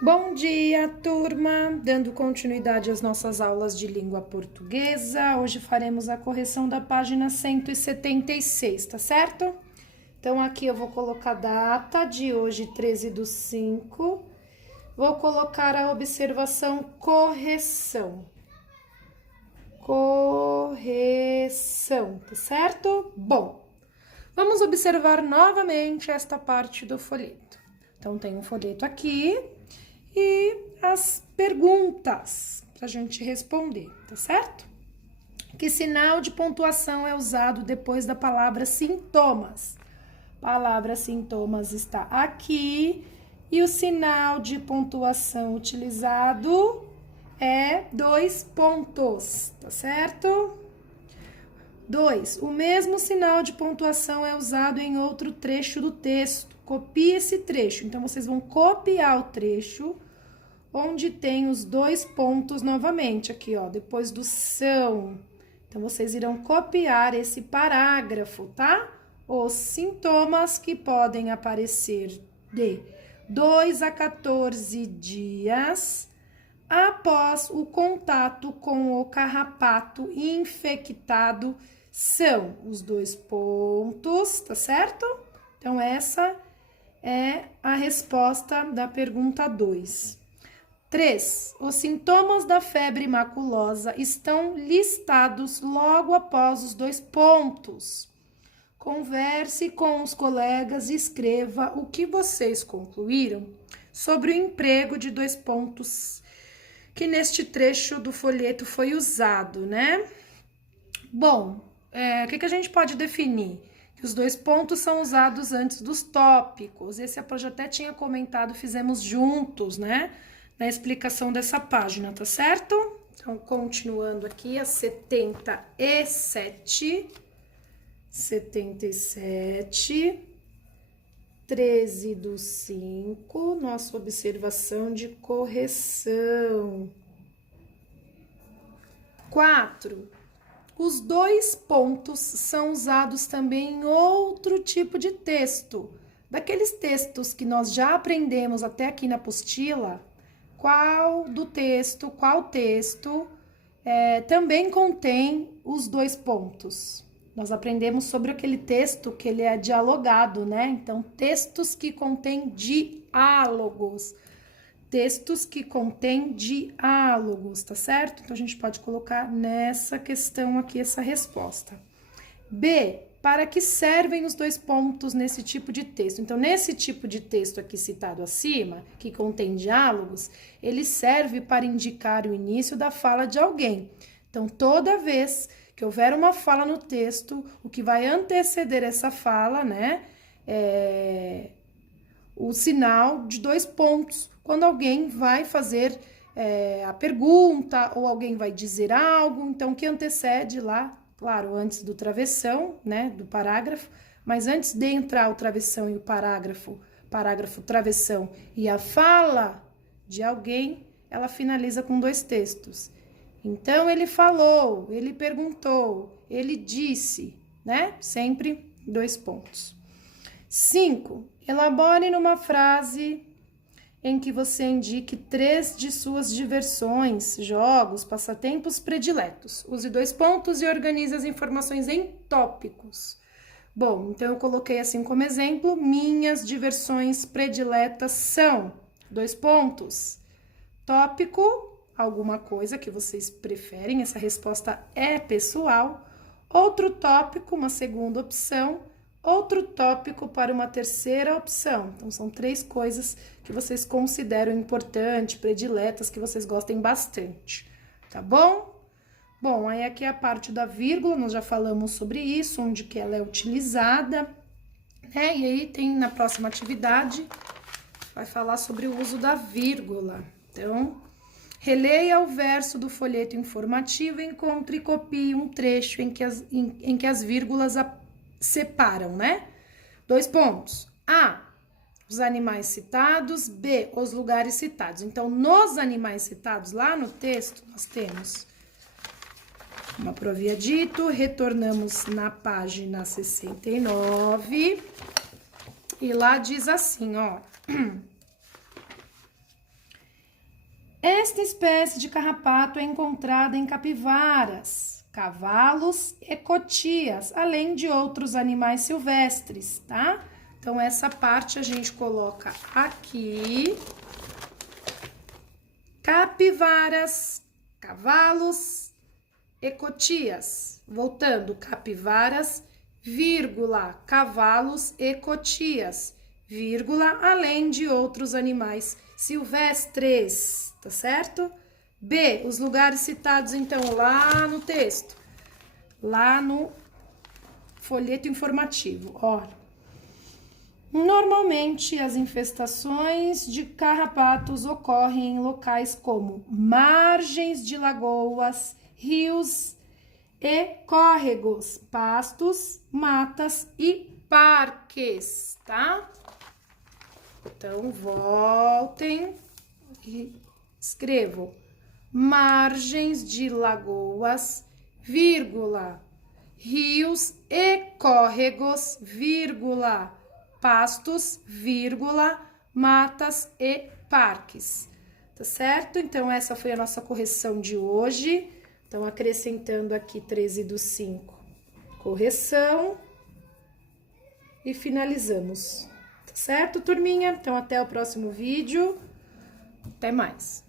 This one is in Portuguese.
Bom dia, turma! Dando continuidade às nossas aulas de língua portuguesa, hoje faremos a correção da página 176, tá certo? Então, aqui eu vou colocar a data de hoje, 13/5. Vou colocar a observação correção. Correção, tá certo? Bom, vamos observar novamente esta parte do folheto. Então, tem um folheto aqui e as perguntas pra gente responder, tá certo? Que sinal de pontuação é usado depois da palavra sintomas? Palavra sintomas está aqui e o sinal de pontuação utilizado é 2 pontos, tá certo? 2. O mesmo sinal de pontuação é usado em outro trecho do texto. Copie esse trecho. Então, vocês vão copiar o trecho onde tem os 2 pontos novamente. Aqui, ó, depois do são. Então, vocês irão copiar esse parágrafo, tá? Os sintomas que podem aparecer de 2 a 14 dias após o contato com o carrapato infectado são os 2 pontos, tá certo? Então, essa é a resposta da pergunta 2. 3. Os sintomas da febre maculosa estão listados logo após os 2 pontos. Converse com os colegas e escreva o que vocês concluíram sobre o emprego de 2 pontos que neste trecho do folheto foi usado, né? Bom, o que a gente pode definir? Que os 2 pontos são usados antes dos tópicos. Esse a Pro até tinha comentado, fizemos juntos, né? Na explicação dessa página, tá certo? Então, continuando aqui, a 77, 13/5, nossa observação de correção. 4. Os 2 pontos são usados também em outro tipo de texto. Daqueles textos que nós já aprendemos até aqui na apostila, qual texto também contém os 2 pontos? Nós aprendemos sobre aquele texto que ele é dialogado, né? Então, textos que contêm diálogos. Textos que contêm diálogos, tá certo? Então, a gente pode colocar nessa questão aqui essa resposta. B. Para que servem os 2 pontos nesse tipo de texto? Então, nesse tipo de texto aqui citado acima, que contém diálogos, ele serve para indicar o início da fala de alguém. Então, toda vez que houver uma fala no texto, o que vai anteceder essa fala, né, é o sinal de 2 pontos, quando alguém vai fazer a pergunta ou alguém vai dizer algo, então o que antecede lá, claro, antes do travessão, né, do parágrafo, mas antes de entrar o travessão e o parágrafo, travessão e a fala de alguém, ela finaliza com 2 textos. Então, ele falou, ele perguntou, ele disse, né? Sempre 2 pontos. 5. Elabore numa frase em que você indique 3 de suas diversões, jogos, passatempos prediletos. Use 2 pontos e organize as informações em tópicos. Bom, então eu coloquei assim como exemplo, minhas diversões prediletas são 2 pontos. Tópico, alguma coisa que vocês preferem, essa resposta é pessoal. Outro tópico, uma segunda opção. Outro tópico para uma terceira opção. Então, são 3 coisas que vocês consideram importantes, prediletas, que vocês gostem bastante, tá bom? Bom, aí aqui é a parte da vírgula, nós já falamos sobre isso, onde que ela é utilizada, né? E aí tem na próxima atividade, vai falar sobre o uso da vírgula. Então, releia o verso do folheto informativo, encontre e copie um trecho em que as vírgulas separam, né? 2 pontos. A, os animais citados. B, os lugares citados. Então, nos animais citados, lá no texto, nós temos, como a Pro havia dito, retornamos na página 69. E lá diz assim, ó. Esta espécie de carrapato é encontrada em capivaras, cavalos e cotias, além de outros animais silvestres, tá? Então, essa parte a gente coloca aqui. Capivaras, cavalos e cotias. Voltando, capivaras, vírgula, cavalos e cotias, vírgula, além de outros animais silvestres, tá certo? B, os lugares citados, então, lá no texto, lá no folheto informativo, ó. Normalmente, as infestações de carrapatos ocorrem em locais como margens de lagoas, rios e córregos, pastos, matas e parques, tá? Então, voltem e escrevam margens de lagoas, vírgula, rios e córregos, vírgula, pastos, vírgula, matas e parques, tá certo? Então, essa foi a nossa correção de hoje. Então, acrescentando aqui 13/5, correção. E finalizamos, tá certo, turminha? Então, até o próximo vídeo. Até mais!